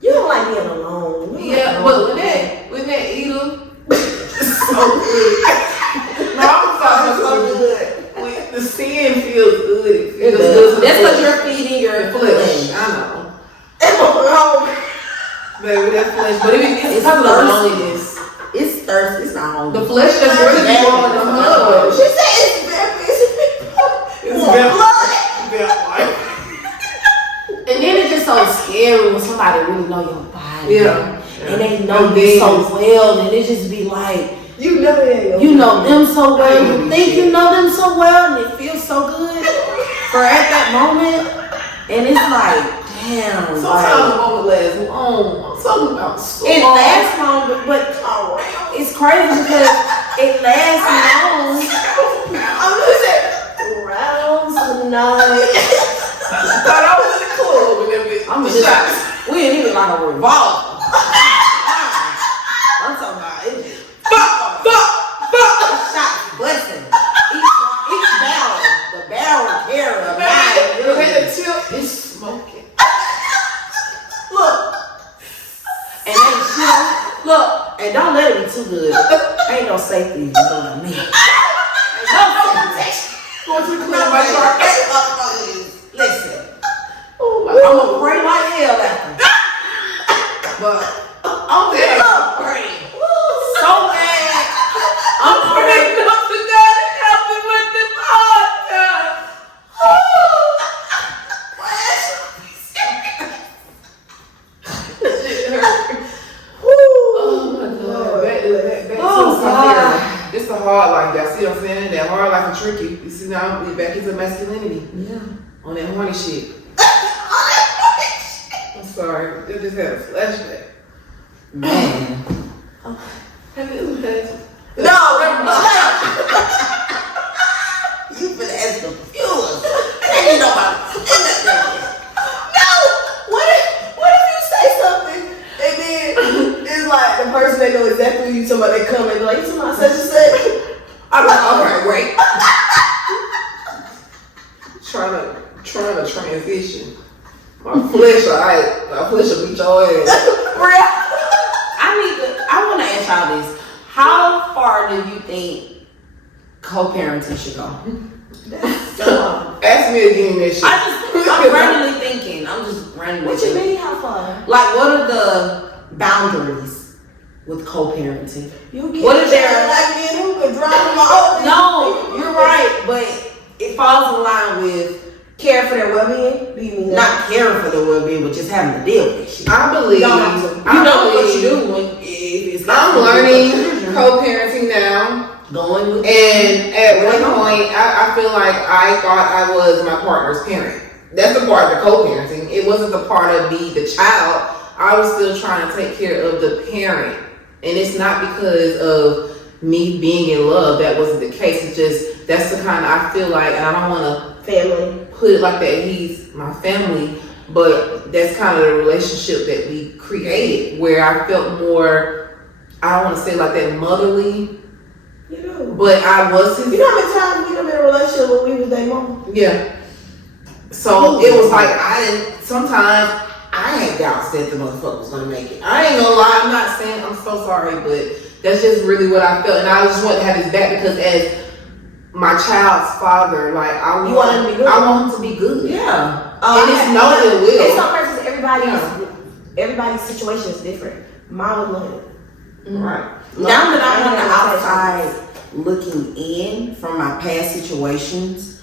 You don't like being alone. You yeah, like but alone. when that eater, so good. No, I'm talking so good. When the sin feels good. It feels good. to the That's because flesh. you're feeding your Flesh. flesh. I know. Oh, Baby, that flesh. But it's It's because of the thirsty. loneliness. It's thirst. It's not hungry. The flesh that's really It's growing the hug. she said it's very It's blood. And then it's just so scary when somebody really know your body. Yeah. And they know you so well, and it just be like, You know that. you know them so well, you think you know them so well, and it feels so good for at that moment, and it's like, damn, Sometimes like, the moment lasts long. I'm talking about so it long. lasts long, but it's crazy because it lasts long. I'm gonna say rounds tonight. Thought I was in the club and that bitch. I'm the just, shots. we ain't even like a revolver. I'm talking about it. Fuck. Shots, blessing. Each barrel, the barrel carry a Man, nine. the tip is smoking. Look, and ain't shit. Look, and don't let it be too good. Ain't no safety, you know what I mean? No protection. Going to the club, my shark. Listen, Oh my I'm God. gonna pray like hell after. But I'm dead. I'm praying so bad. I'm praying up to God and help me with the podcast. Oh my God. Back to God. It's a hard life, y'all. See what I'm saying? That hard life is tricky. You see now, we back into masculinity. Yeah. On that horny shit. I'm sorry. I just had a flashback. Man. Have you ever had? No. You been as confused. And you know about No. What if you say something and then it's like the person they know exactly what you talking about, they come and be like, you talking about such and such? I'm like, all right, wait. trying to transition. My flesh will beat your ass. I want to ask y'all this. How far do you think co-parenting should go? Ask me again that shit. I'm randomly thinking. I'm just randomly What you thinking. mean, how far? Like, what are the boundaries with co-parenting? You get What is there? like me and who could drive my own. No, you're right, but it falls in line with Care for their well-being? Do you mean that? not caring for their well-being, but just having to deal with that shit. I believe. You don't have to. You know what you do when it's I'm learning co-parenting now. going with And at one point, I feel like I thought I was my partner's parent. That's the part of the co-parenting. It wasn't the part of me, the child. I was still trying to take care of the parent. And it's not because of me being in love. That wasn't the case. It's just, that's the kind of, I feel like, and I don't want to Family. put it like that, he's my family, but that's kind of the relationship that we created, where I felt more, I don't want to say like that motherly, You do. but I was his. You know how many times we done been in a relationship when we was their mom? Yeah. So it was like sometimes I ain't doubt that the motherfucker was gonna make it. I ain't gonna lie, I'm not saying I'm so sorry, but that's just really what I felt, and I just wanted to have his back because as my child's father, like I want him to be good. Yeah. And it's no ill will. It's on purpose. Everybody's situation is different. Mine was like, Right. Now that I'm on the outside looking in from my past situations,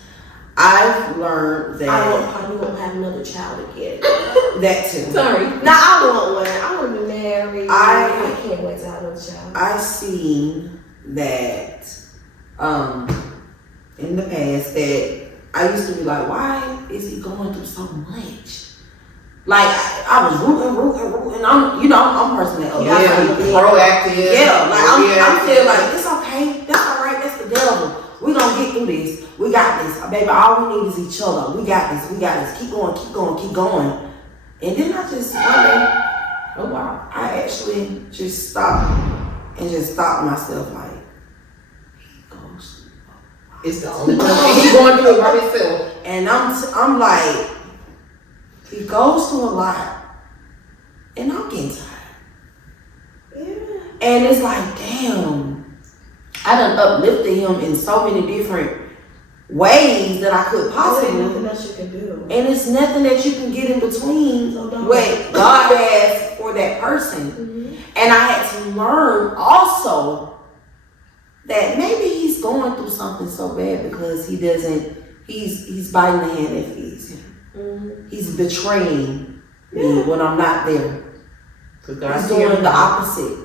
I've learned that I probably won't have another child again. that too. Sorry. Now I want one. I want to be married. I can't wait to have another child. I've seen that in the past that I used to be like, why is he going through so much? Like I was rooting. I'm a person that proactive. Yeah, like I'm still like, it's okay. That's all right. That's the devil. We gonna get through this. We got this, baby. All we need is each other. We got this. We got this. Keep going. And then I just one day, oh wow, I actually just stopped myself like, he goes. It's the only person he's going through it by himself. And I'm like, he goes through a lot, and I'm getting tired. Yeah. And it's like, damn, I done uplifted him in so many different ways that I could possibly. There's nothing else you can do. And it's nothing that you can get in between what God has for that person. Mm-hmm. And I had to learn also that maybe he's going through something so bad because he's biting the hand that feeds him. Mm-hmm. He's betraying me when I'm not there. He's doing the opposite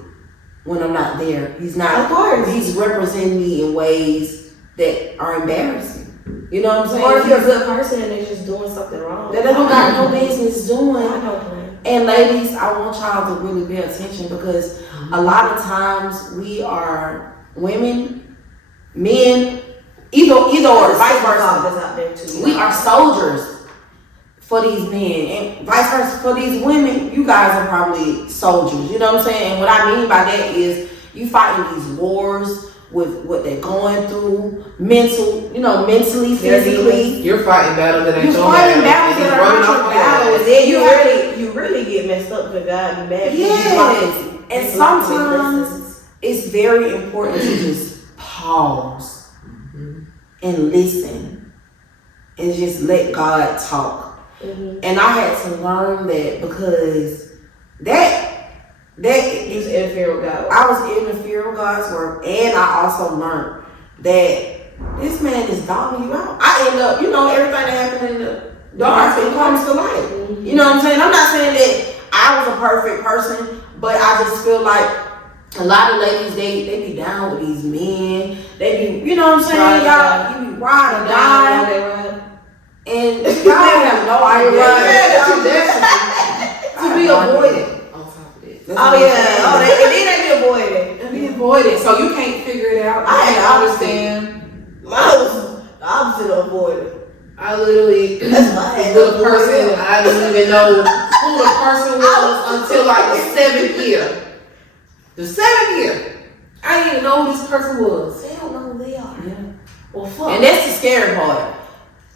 when I'm not there. He's not. Of course. He's representing me in ways that are embarrassing. You know what I'm saying? Or if you're a good person and they're just doing something wrong. That they don't got no business doing. I don't play. And ladies, I want y'all to really pay attention because a lot of times we are women, men, either or vice versa. Out there too. We are soldiers for these men, and vice versa for these women. You guys are probably soldiers. You know what I'm saying? And what I mean by that is you fighting these wars with what they're going through, mentally, physically. You're fighting battles that ain't You're your fighting battle. battles that are not your battles. Then you really get messed up for God. You mad? Yes. And sometimes it's very important to just pause and listen and just let God talk. Mm-hmm. And I had to learn that because that You was interfering with God. I was interfering with God's work, and I also learned that this man is dogging you out. I end up, everything that happened in the dark, it comes to light. Mm-hmm. You know what I'm saying? I'm not saying that I was a perfect person, but I just feel like a lot of ladies, they be down with these men. They be, you know what I'm saying? Y'all, you be ride or die. And y'all have no idea. To be avoided. On top of it. Oh yeah. And then they be avoided. And be avoided. So you can't figure it out. I can't understand. I was the opposite of avoided. I literally, the person, I didn't even know who the person was until like the 7th year. The 7th year. I didn't even know who this person was. They don't know who they are. Yeah. Well, fuck. And that's the scary part.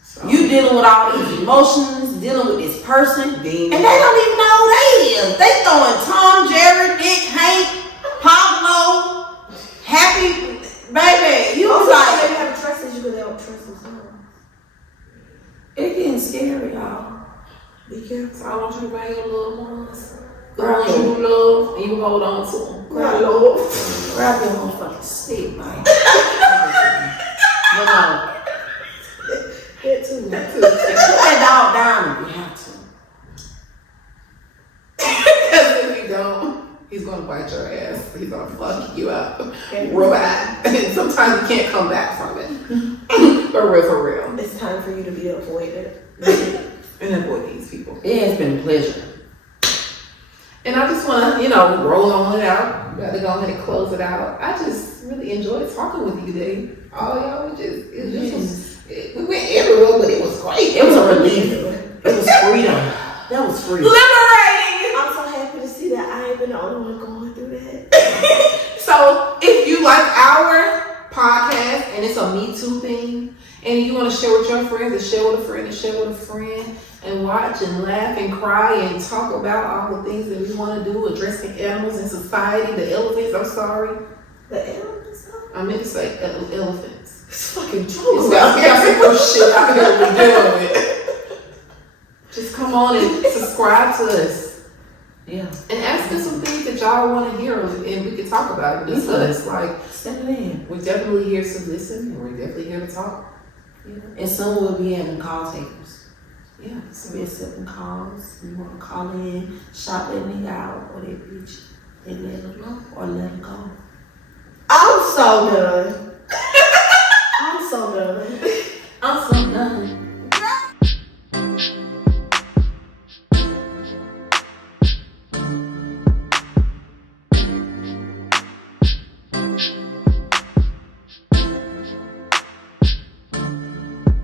So, you dealing with all these emotions, dealing with this person, and they don't even know who they is. They throwing Tom, Jerry, Dick, Hank, Pablo, Happy, baby. You was like, they have trust issues, but they don't trust themselves. It's getting scary, y'all. Be careful. So I want you to bring your little ones. The ones you love, and you hold on to them. Grab your motherfucking stick, man. No. Get to me. Put that dog down if you have to. Because if you don't, he's gonna bite your ass. He's gonna fuck you up. Real bad. And sometimes you can't come back from it. For real. It's time for you to be avoided. And avoid these people. It has been a pleasure. And I just want to, roll on it out. Got to go ahead and close it out. I just really enjoyed talking with you today. All y'all, we went everywhere, but it was great. It was a relief. It was freedom. That was freedom. Liberating. I'm so happy to see that I ain't been the only one going through that. So if you like our podcast and it's a Me Too thing, and you want to share with your friends, and share with a friend, and share with a friend, and watch and laugh and cry and talk about all the things that we want to do, addressing animals in society, the elephants, I'm sorry. The elephants? I meant to say elephants. It's fucking true. It's got some more shit I could be dealing with. Just come on and subscribe to us. Yeah. And ask us some things that y'all want to hear and we can talk about it and discuss. Like, send it in. We're definitely here to listen and we're definitely here to talk. Yeah. And soon we'll be having call takers. Yeah. So we're accepting calls. You want to call in, shout that nigga out or that bitch and let them know or let them go. I'm so done.